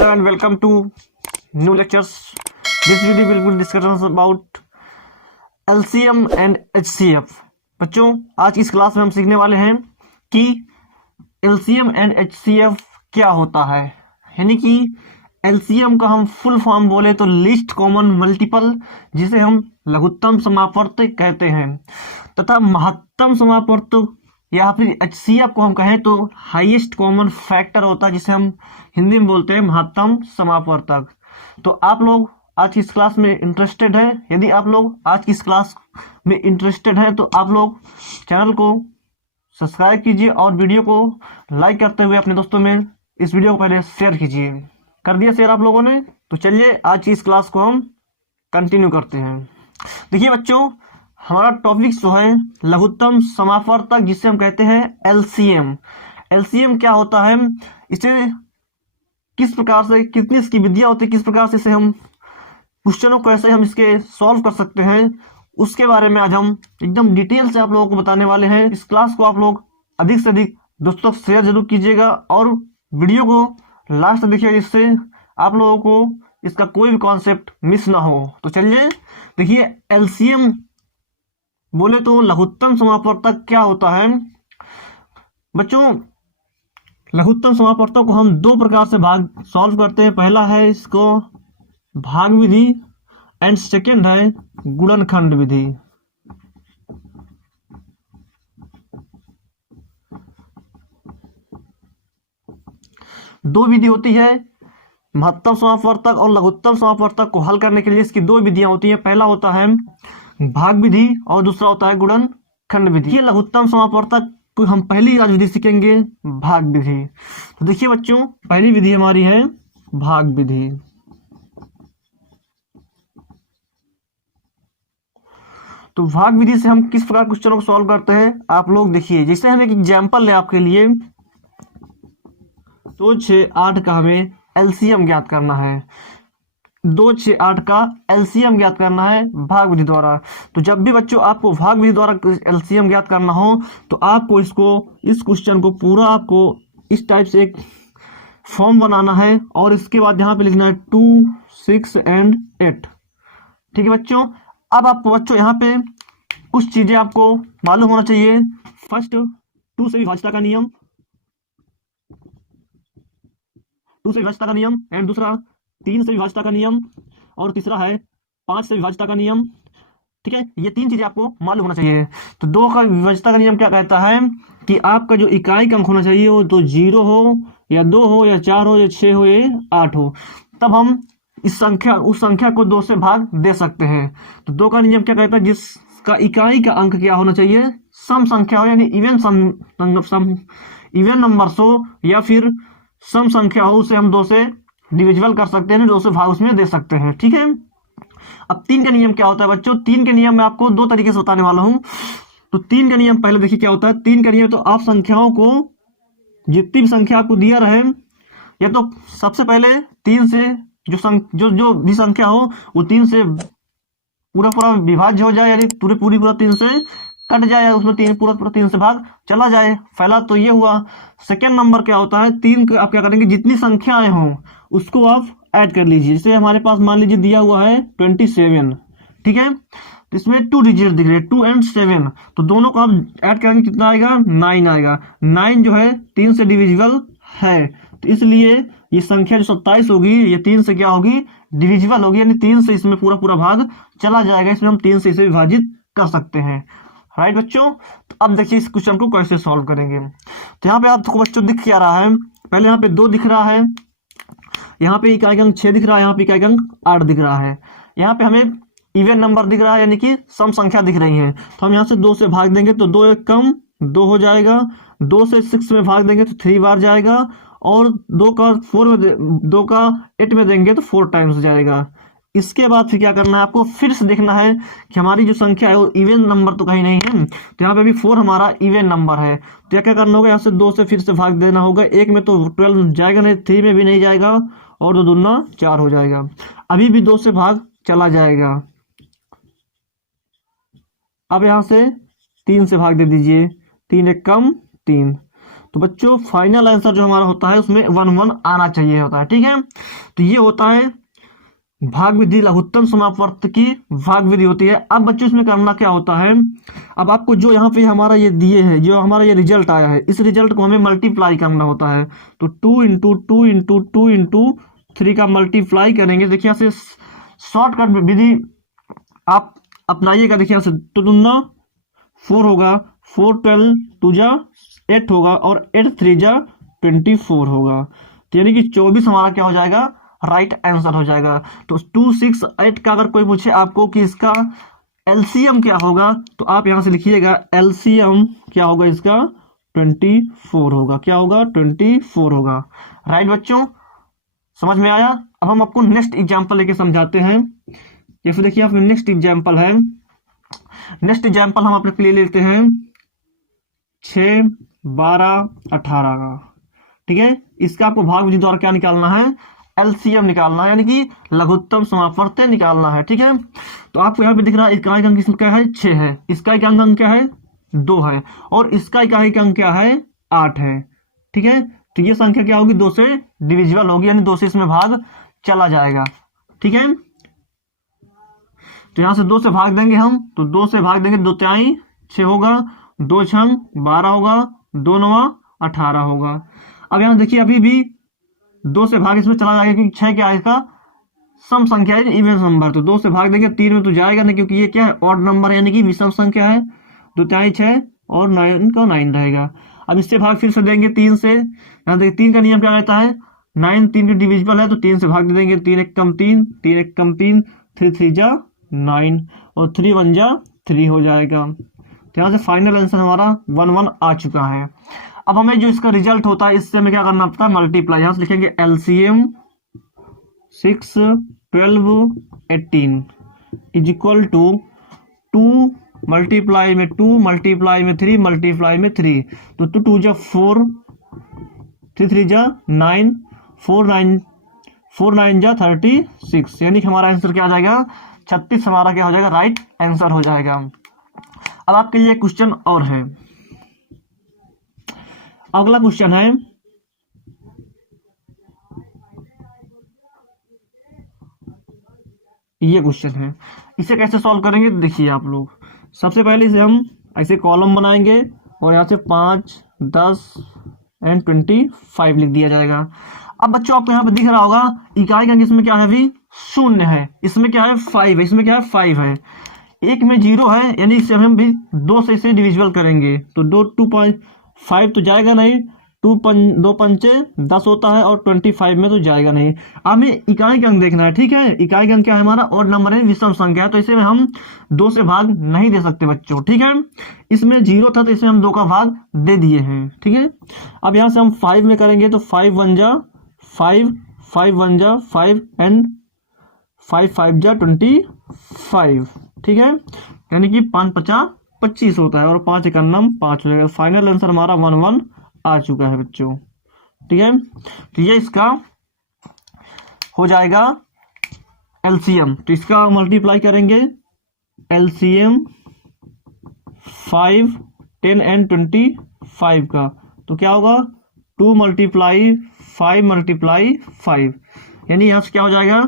Hello and welcome to new lectures. This video will be discussions about LCM and HCF. बच्चों, आज इस class में हम सीखने वाले हैं कि LCM and HCF क्या होता है। यानी कि LCM का हम फुल फॉर्म बोले तो लीस्ट कॉमन मल्टीपल, जिसे हम लघुत्तम समापवर्त कहते हैं, तथा महत्तम समापवर्त या फिर HCF को हम कहें तो हाईएस्ट कॉमन फैक्टर होता है, जिसे हम हिंदी में बोलते हैं महत्तम समापवर्तक। तो आप लोग आज की इस क्लास में इंटरेस्टेड है? यदि आप लोग आज की इस क्लास में इंटरेस्टेड हैं तो आप लोग चैनल को सब्सक्राइब कीजिए और वीडियो को लाइक करते हुए अपने दोस्तों में इस वीडियो को पहले शेयर कीजिए। कर दिया शेयर आप लोगों ने? तो चलिए आज की इस क्लास को हम कंटिन्यू करते हैं। देखिए बच्चों, हमारा टॉपिक जो है लघुत्तम समापवर्तक, जिसे हम कहते हैं LCM। LCM क्या होता है, इसे किस प्रकार से, कितनी इसकी विधियां होती है, किस प्रकार से इसे हम क्वेश्चनों को कैसे हम इसके सॉल्व कर सकते हैं, उसके बारे में आज हम एकदम डिटेल से आप लोगों को बताने वाले हैं। इस क्लास को आप लोग अधिक से अधिक दोस्तों शेयर जरूर कीजिएगा और वीडियो को लास्ट तक देखिएगा, जिससे आप लोगों को इसका कोई भी कॉन्सेप्ट मिस ना हो। तो चलिए देखिए, LCM बोले तो लघुत्तम समापवर्तक क्या होता है। बच्चों, लघुत्तम समापवर्तक को हम दो प्रकार से भाग सॉल्व करते हैं। पहला है इसको भाग विधि एंड सेकंड है गुणनखंड विधि। दो विधि होती है महत्तम समापवर्तक और लघुत्तम समापवर्तक को हल करने के लिए। इसकी दो विधियां होती हैं। पहला होता है भाग विधि और दूसरा होता है गुणनखंड विधि। ये लघुत्तम समापवर्तक को हम पहली आज विधि सीखेंगे, भाग विधि। तो देखिए बच्चों, पहली विधि हमारी है भाग विधि। तो भाग विधि से हम किस प्रकार क्वेश्चनों को सॉल्व करते हैं आप लोग देखिए। जैसे हम एक एग्जांपल लें आपके लिए, 2, 6, 8 का हमें LCM ज्ञात करना है। 2, 6, 8 का LCM ज्ञात करना है भाग विधि द्वारा। तो जब भी बच्चों आपको भाग विधि द्वारा LCM ज्ञात करना हो तो आपको इस क्वेश्चन को पूरा आपको इस टाइप से एक फॉर्म बनाना है और इसके बाद यहाँ पे लिखना है 2, 6 एंड 8। ठीक है बच्चों। अब आपको बच्चों यहाँ पे कुछ चीजें आपको मालूम होना चाहिए। फर्स्ट, 2 से विभाज्यता का नियम, 2 से विभाज्यता का नियम, एंड दूसरा 3 से विभाज्यता का नियम, और तीसरा है 5 से विभाज्यता का नियम। ठीक है, ये 3 चीजें आपको मालूम होना चाहिए। तो 2 का विभाज्यता का नियम क्या कहता है कि आपका जो इकाई का अंक होना चाहिए वो तो 0 हो या 2 हो या 4 हो या 6 हो या 8 हो, तब हम उस संख्या को 2 से भाग दे सकते हैं। तो 2 का नियम क्या कहता है, जिसका इकाई का अंक क्या होना चाहिए, सम संख्या हो, यानी इवन नंबर्स हो या फिर सम संख्या हो, उसे हम 2 से डिविजिबल कर सकते हैं, 2 से भाग उसमें दे सकते हैं। ठीक है। अब 3 का नियम क्या होता है बच्चों? 3 के नियम मैं आपको 2 तरीके से बताने वाला हूं। तो 3 का नियम पहले देखिए क्या होता है। 3 का नियम, तो आप संख्याओं को, जितनी भी संख्या आपको दिया रहे, या तो सबसे पहले 3 से जो भी संख्या हो वो 3 से पूरा विभाज्य हो जाए, यानी पूरा 3 से कट जाए, उसमें पूरा 3 से भाग चला जाए। पहला तो ये हुआ। सेकेंड नंबर क्या होता है, 3 आप क्या करेंगे, जितनी संख्याएं हों उसको आप ऐड कर लीजिए। जैसे हमारे पास मान लीजिए दिया हुआ है 27। ठीक है, तो इसमें 2 डिजिट दिख रहे हैं, 2 and 7, तो दोनों को आप ऐड करेंगे, कितना आएगा, 9 आएगा। 9 जो है 3 से डिविजिबल है, तो इसलिए ये संख्या जो 27 होगी ये 3 से क्या होगी, डिविजिबल होगी, यानी 3 से इसमें पूरा भाग चला जाएगा। इसमें हम 3 से इसे विभाजित कर सकते हैं। राइट बच्चों। तो अब देखिए इस क्वेश्चन को कैसे सॉल्व करेंगे। तो यहाँ पे आपको बच्चों दिख क्या रहा है, पहले यहाँ पे 2 दिख रहा है, यहाँ पे इकाई अंक 6 दिख रहा है, यहाँ पे इकाई अंक 8 दिख रहा है, यहाँ पे हमें इवन नंबर दिख रहा है, यानी कि सम संख्या दिख रही है। तो हम यहाँ से 2 से भाग देंगे तो 2 एक कम 2 हो जाएगा। 2 से 6 में भाग देंगे तो 3 बार जाएगा, और 2 का 8 में देंगे तो 4 टाइम्स जाएगा। इसके बाद फिर क्या करना है, आपको फिर से देखना है कि हमारी जो संख्या है वो इवन नंबर तो कहीं नहीं है। तो यहाँ पे भी 4 हमारा इवन नंबर है, तो क्या करना होगा, यहाँ से 2 से फिर से भाग देना होगा। 1 में तो 12 जाएगा नहीं, 3 में भी नहीं जाएगा, और 2 दूना 4 हो जाएगा। अभी भी 2 से भाग चला जाएगा। अब यहाँ से 3 से भाग दे दीजिए, 3 एक कम 3, तो बच्चों फाइनल आंसर जो हमारा होता है उसमें 1 1 आना चाहिए होता है, ठीक है। तो ये होता है भाग विधि, लघुत्तम समापवर्त की भाग विधि होती है। अब बच्चों इसमें करना क्या होता है, अब आपको जो यहाँ पे हमारा ये दिए है, जो हमारा ये रिजल्ट आया है, इस रिजल्ट को हमें मल्टीप्लाई करना होता है। तो 2 × 2 × 2 × 3 का मल्टीप्लाई करेंगे। देखिए यहाँ से शॉर्टकट विधि आप अपनाइएगा। देखिए यहाँ से तो 2 4 होगा, 4 12 2 जा 8 होगा, और 8 3 जा 24 होगा। तो यानी कि 24 हमारा क्या हो जाएगा, राइट आंसर हो जाएगा। तो 2 6 8 का अगर कोई पूछे आपको कि इसका एलसीएम क्या होगा, तो आप यहां से लिखिएगा एलसीएम क्या होगा इसका, 24 होगा। क्या होगा, 24 होगा। राइट बच्चों, समझ में आया। अब हम आपको नेक्स्ट एग्जांपल लेके समझाते हैं। जैसे देखिए आप नेक्स्ट एग्जांपल है, नेक्स्ट एग्जांपल हम अपने लिए लेते हैं 6 12 18 का, ठीक है। इसका आपको भाग विधि द्वारा क्या निकालना है, एलसीएम निकालना है, यानी कि लघुत्तम समापवर्त निकालना है, ठीक है। तो आपको यहाँ पे दिख रहा है इकाई अंक इसमें क्या है, 6 है, इसका इकाई अंक क्या है, 2 है, और इसका इकाई अंक क्या है, 8 है, ठीक है। तो ये संख्या क्या होगी, 2 से डिविजिबल होगी, यानी 2 से इसमें भाग चला जाएगा, ठीक है। तो यहां से 2 से भाग देंगे हम, तो 2 से भाग देंगे, 2 तिहाई 6 होगा, 2 छंग 12 होगा, 2 9 18 होगा। अब यहां देखिए अभी भी 2 से भाग इसमें चला जाएगा, क्योंकि 6 क्या है, इसका सम संख्या है, इवन नंबर। तो 2 से भाग देंगे, 3 में तो जाएगा नहीं, क्योंकि ये क्या है, ऑड नंबर, यानी कि विषम संख्या है। 2 तिहाई 6 और 9 का 9 रहेगा। अब इससे भाग फिर से देंगे 3 से, यहाँ देखिए 3 का नियम क्या रहता है, 9 3 के डिविजिबल है, तो 3 से भाग दे देंगे, 3 1 कम 3, 3 1 कम 3, 3 3 जा 9, और 3 1 जा 3 हो जाएगा। तो यहाँ से फाइनल आंसर हमारा 1 1 आ चुका है। अब हमें जो इसका रिजल्ट होता है, इससे हमें क्या करना पड़ता है, मल्टीप्लाई। यहाँ से लिखेंगे LCM 6 12 18 is equal to 2 multiply में 2 मल्टीप्लाई में 3 मल्टीप्लाई में 3, तो 2 2 जा 4, 3 3 जा 9, 4 9 जा 36, यानी कि हमारा आंसर क्या आ जाएगा, 36 हमारा क्या हो जाएगा, राइट आंसर हो जाएगा। अब आपके लिए क्वेश्चन और है, अगला क्वेश्चन है, ये क्वेश्चन है, इसे कैसे सॉल्व करेंगे, देखिए आप लोग। सबसे पहले इसे हम ऐसे कॉलम बनाएंगे, और यहाँ से 5 10 एंड 25 लिख दिया जाएगा। अब बच्चों आपको यहाँ पे दिख रहा होगा इकाई अंक इसमें क्या है, अभी 0 है, इसमें क्या है 5 है, इसमें क्या है 5 है, एक में 0 है, यानी इसे हम भी 2 से इसे डिविजिबल करेंगे, तो 2.5 तो जाएगा नहीं, 2 पंचे 10 होता है, और 25 में तो जाएगा नहीं। हमें इकाई अंक देखना है, ठीक है। इकाई अंक क्या है हमारा, और नंबर है, विषम संख्या है, तो इसे में हम 2 से भाग नहीं दे सकते बच्चों, ठीक है। इसमें 0 था, तो इसमें हम 2 का भाग दे दिए हैं, ठीक है। अब यहाँ से हम 5 में करेंगे, तो 5 1 जा 5, 5 1 जा 5, एंड 5 5 जा 25, ठीक है। यानी कि 5 50 25 होता है, और 5 51 5 हो जाएगा। फाइनल आंसर हमारा 1 1 आ चुका है बच्चों, ठीक है। तो ये इसका हो जाएगा एलसीएम। तो इसका मल्टीप्लाई करेंगे, एलसीएम 5 10 एंड 25 का, तो क्या होगा, 2 मल्टीप्लाई 5 मल्टीप्लाई 5, यानी यहाँ से क्या हो जाएगा,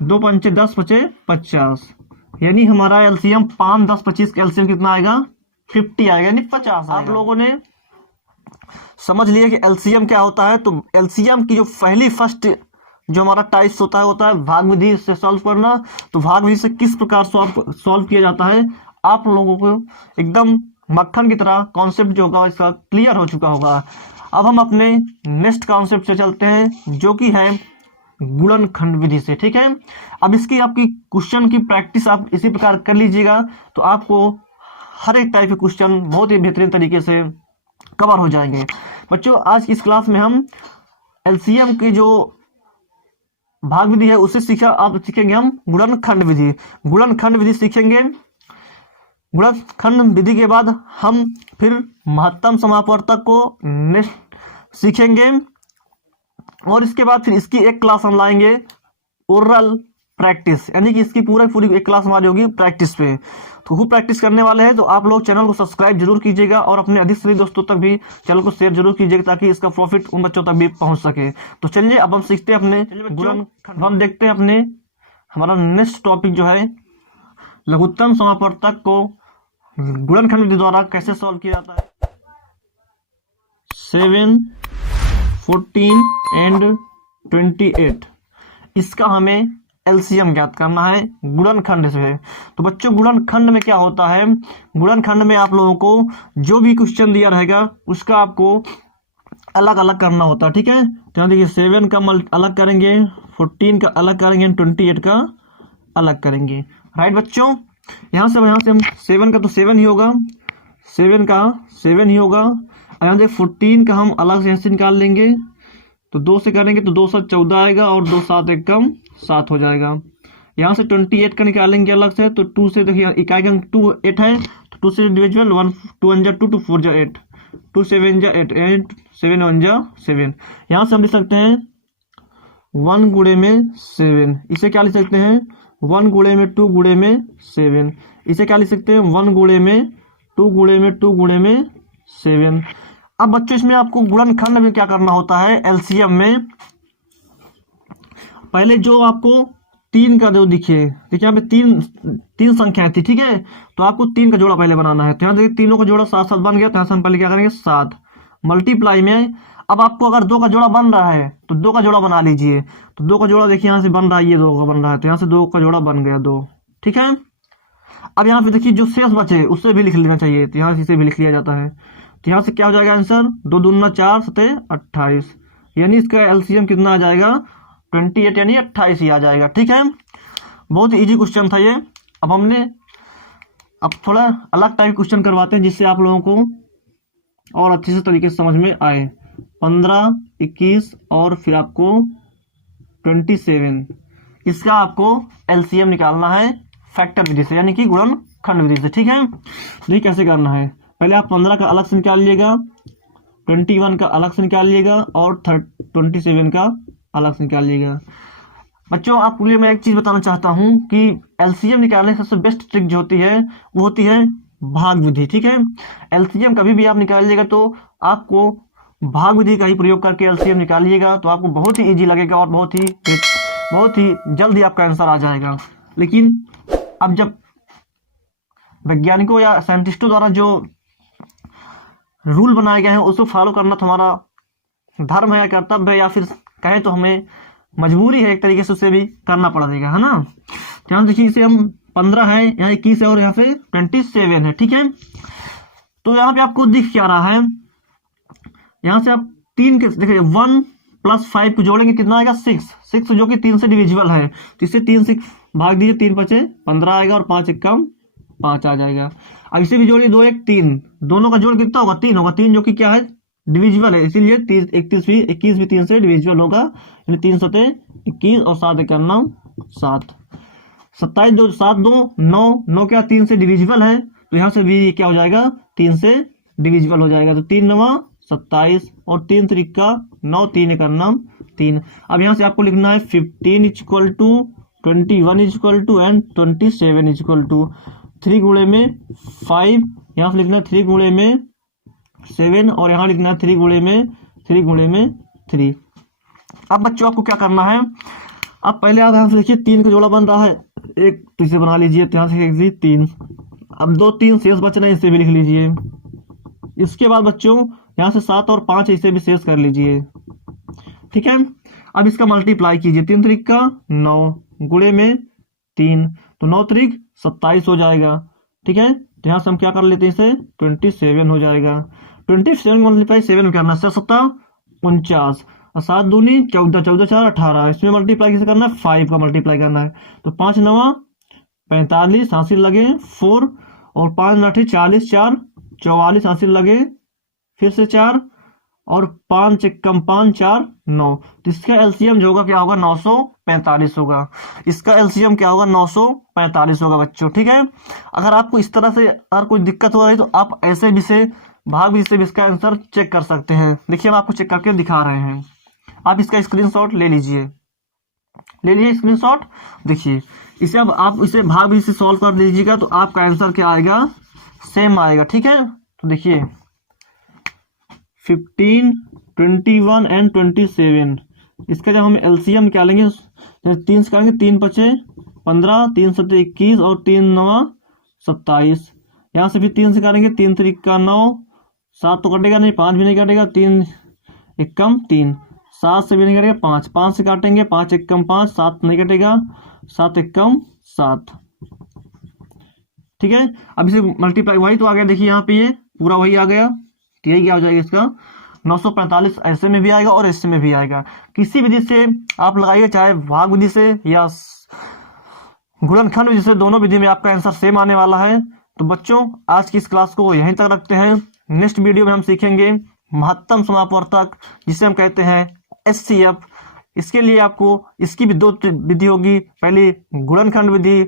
2 पंचे 10 पचे 50, यानी हमारा एलसीएम 5 10 25 का एलसीएम कितना आएगा, 50 आएगा, यानी 50। आप लोगों ने समझ लिया कि एलसीएम क्या होता है। तो एलसीएम की जो फर्स्ट जो हमारा टाइप्स होता है भाग विधि से सॉल्व करना। तो भाग विधि से किस प्रकार सॉल्व किया जाता है, आप लोगों को एकदम मक्खन की तरह कॉन्सेप्ट जो होगा इसका क्लियर हो चुका होगा। अब हम अपने नेक्स्ट कॉन्सेप्ट से चलते हैं, जो कि है गुणनखंड विधि से, ठीक है। अब इसकी आपकी क्वेश्चन की प्रैक्टिस आप इसी प्रकार कर लीजिएगा, तो आपको हर एक टाइप के क्वेश्चन बहुत ही बेहतरीन तरीके से कवर हो जाएंगे। बच्चों आज की इस क्लास में हम एलसीएम की जो भाग विधि है उसे सीखेंगे हम गुणनखंड विधि। गुणनखंड विधि सीखेंगे। गुणनखंड विधि के बाद हम फिर महत्तम समापवर्तक को नेक्स्ट सीखेंगे, और इसके बाद फिर इसकी एक क्लास हम लाएंगे ओरल प्रैक्टिस, यानी कि इसकी पूरी एक क्लास हमारी होगी प्रैक्टिस पे। तो खूब प्रैक्टिस करने वाले हैं, तो आप लोग चैनल को सब्सक्राइब जरूर कीजिएगा और अपने अधिक से अधिक दोस्तों तक भी चैनल को शेयर जरूर कीजिएगा ताकि इसका प्रॉफिट उन बच्चों तक भी पहुंच सके। तो चलिए अब हम सीखते हैं अपने गुणनखंड। हम देखते हैं अपने हमारा नेक्स्ट टॉपिक जो है लघुत्तम समापवर्तक को गुणनखंड विधि द्वारा कैसे सॉल्व किया जाता है। 7, 14 एंड 28 इसका हमें एलसीएम ज्ञात करना है गुणनखंड से। तो बच्चों गुणनखंड में क्या होता है, गुणनखंड में आप लोगों को जो भी क्वेश्चन दिया रहेगा उसका आपको अलग अलग करना होता है, ठीक है। तो यहाँ देखिए 7 का अलग करेंगे, 14 का अलग करेंगे, 28 का अलग करेंगे, राइट बच्चों। यहाँ से हम 7 का तो 7 ही होगा, 7 का 7 ही होगा। यहाँ से 14 का हम अलग से यहाँ से निकाल लेंगे, तो 2 से करेंगे तो 2 7 14 आएगा और 2 7 1 कम 7 हो जाएगा। यहाँ से 28 का निकालेंगे अलग से, तो 2 से देखिए इकाई अंक 2 8 है, तो 2 से डिविजिबल 1 2 1 2 2 4 जा 8 2 7 जा 8 8 7 1 जा 7। यहाँ से हम लिख सकते हैं 1 गुणे में 7, इसे क्या लिख सकते हैं 1 गुणे में 2 गुणे में 7, इसे क्या लिख सकते हैं 1 गुणे में 2 गुणे में 2 गुणे में 7। अब बच्चों इसमें आपको गुणनखंड में क्या करना होता है, एलसीएम में पहले जो आपको 3 का जो देखिए यहाँ पे तीन संख्याएं थी, ठीक है। तो आपको 3 का जोड़ा पहले बनाना है, तो यहाँ देखिए तीनों का जोड़ा 7 7 बन गया। तो यहाँ से हम पहले क्या करेंगे 7 मल्टीप्लाई में। अब आपको अगर 2 का जोड़ा बन रहा है तो 2 का जोड़ा बना लीजिए। तो 2 का जोड़ा देखिए यहाँ से बन रहा है, ये 2 का बन रहा है, तो यहाँ से 2 का जोड़ा बन गया 2, ठीक है। अब यहाँ पे देखिए जो शेष बचे उससे भी लिख लेना चाहिए, तो यहाँ से इसे भी लिख लिया जाता है। तो यहाँ से क्या हो जाएगा आंसर 2 दूना 4 7 28, यानी इसका एलसीएम कितना आ जाएगा 28, यानी 28 ही आ जाएगा, ठीक है। बहुत इजी क्वेश्चन था ये। अब थोड़ा अलग टाइप क्वेश्चन करवाते हैं जिससे आप लोगों को और अच्छे से तरीके से समझ में आए। 15 21 और फिर आपको 27, इसका आपको एलसीएम निकालना है फैक्टर विधि से, यानी कि गुणनखंड विधि से, ठीक है। ये कैसे करना है, पहले आप 15 का अलग से निकाल लीजिएगा, 21 का अलग से निकाल लीजिएगा और 27 का अलग से निकाल लीजिएगा। बच्चों आपके लिए मैं एक चीज बताना चाहता हूं कि एलसीएम निकालने की सबसे बेस्ट ट्रिक जो होती है वो होती है भाग विधि, ठीक है। एलसीएम कभी भी आप निकालिएगा तो आपको भाग विधि का ही प्रयोग करके एलसीएम निकालिएगा, तो आपको बहुत ही इजी लगेगा और बहुत ही जल्द ही आपका आंसर आ जाएगा। लेकिन अब जब वैज्ञानिकों या साइंटिस्टों द्वारा जो रूल बनाए गए हैं उसको फॉलो करना तुम्हारा धर्म है या कर्तव्य है, या फिर कहे तो हमें मजबूरी है एक तरीके से, उसे भी करना पड़ेगा, है ना। यहाँ देखिए इसे हम 15 है, यहाँ 21 है और यहाँ पे 27 है, ठीक है। तो यहाँ पे आपको दिख क्या रहा है, यहाँ से आप 3 के देखिए 1 + 5 को जोड़ेंगे कितना आएगा 6 जो कि 3 से डिविजिबल है, तो इसे 3 से भाग दीजिए, 3 × 5 = 15 आएगा और 5 × 1 = 5 आ जाएगा। अब इसे भी जोड़िए 2 1 3, दोनों का जोड़ कितना होगा 3 होगा, 3 जो कि क्या है डिविजिबल है, इसीलिए 21 भी 3 से डिविजिबल होगा, यानी 3 × 7 = 21 और 7 × 1 = 7, 27 2 7 2 9 क्या 3 से डिविजिबल है, तो यहाँ से भी क्या हो जाएगा 3 से डिविजिबल हो जाएगा, तो 3 9 27 और 3 3 9 3 × 1 = 3। अब यहाँ से आपको लिखना है 15 = 21 एंड 27 3 गुणे में 5, यहाँ से लिखना है 3 गुणे में 7 और यहाँ लिखना है 3 गुणे में 3। अब बच्चों आपको क्या करना है, अब पहले आप यहाँ से देखिए 3 का जोड़ा बन रहा है, एक तो इसे बना लीजिए, तो यहाँ से 3, अब 2 3 शेष बच रहे हैं, इसे भी लिख लीजिए। इसके बाद बच्चों यहाँ से 7 और 5 इसे भी शेष कर लीजिए, ठीक है। अब इसका मल्टीप्लाई कीजिए, 3 3 9 गुणे में 3, तो 9 3 27 हो जाएगा, ठीक है। तो यहाँ से हम क्या कर लेते हैं, इसे 27 हो जाएगा। 27 मल्टीप्लाई 7 में करना है 7 7 49 और 7 दूनी 14 14 4 18, इसमें मल्टीप्लाई कैसे करना है 5 का मल्टीप्लाई करना है, तो 5 9 45 हासिल लगे 4 और 5 9 40 4 44 हासिल लगे फिर से 4 और 5 1 5 4 9, तो इसका एलसीएम जो होगा क्या होगा 945 होगा। इसका एलसीएम क्या होगा 945 होगा बच्चों, ठीक है। अगर आपको इस तरह से अगर कोई दिक्कत हो रही है तो आप ऐसे भी से भाग भी से भी इसका आंसर चेक कर सकते हैं। देखिए हम आपको चेक करके दिखा रहे हैं, आप इसका स्क्रीनशॉट ले लीजिए। ले लिए स्क्रीनशॉट। देखिए इसे अब आप इसे भाग भी से सॉल्व कर लीजिएगा तो आपका आंसर क्या आएगा, सेम आएगा। ठीक है, तो देखिए 15, 21 एंड 27, इसका जब हम एलसीएम निकालेंगे तो 3 से करेंगे, 3 पचे 15, 3 सत्ते 21 और 3 नवा 27। यहाँ से भी 3 से करेंगे, 3 3 9, 7 तो कटेगा नहीं, 5 भी नहीं कटेगा, 3 एकम 3, 7 से भी नहीं कटेगा, 5 5 से काटेंगे, 5 एकम 5, 7 नहीं कटेगा, 7 एकम 7। ठीक है, अब इसे मल्टीप्लाई, वही तो आ गया, देखिए यहाँ पे ये पूरा वही आ गया। तो यही क्या हो जाएगा इसका 945, ऐसे में भी आएगा और ऐसे में भी आएगा। किसी विधि से आप लगाइए, चाहे भाग विधि से या गुणनखंड विधि से, दोनों विधि में आपका आंसर सेम आने वाला है। तो बच्चों आज की इस क्लास को यहीं तक रखते हैं। नेक्स्ट वीडियो में हम सीखेंगे महत्तम समापवर्तक, जिसे हम कहते हैं HCF। इसके लिए आपको इसकी भी 2 विधि होगी, पहली गुणनखंड विधि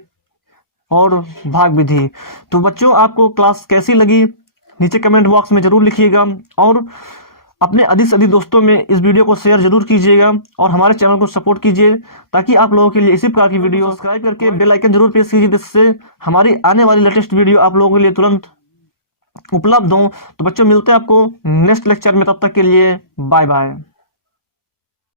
और भाग विधि। तो बच्चों आपको क्लास कैसी लगी नीचे कमेंट बॉक्स में जरूर लिखिएगा और अपने अधिक से अधिक दोस्तों में इस वीडियो को शेयर जरूर कीजिएगा और हमारे चैनल को सपोर्ट कीजिए, ताकि आप लोगों के लिए इसी प्रकार की वीडियो सब्सक्राइब करके बेल आइकन जरूर प्रेस कीजिए, जिससे हमारी आने वाली लेटेस्ट वीडियो आप लोगों के लिए तुरंत उपलब्ध हो। तो बच्चों मिलते हैं आपको नेक्स्ट लेक्चर में, तब तक के लिए बाय बाय।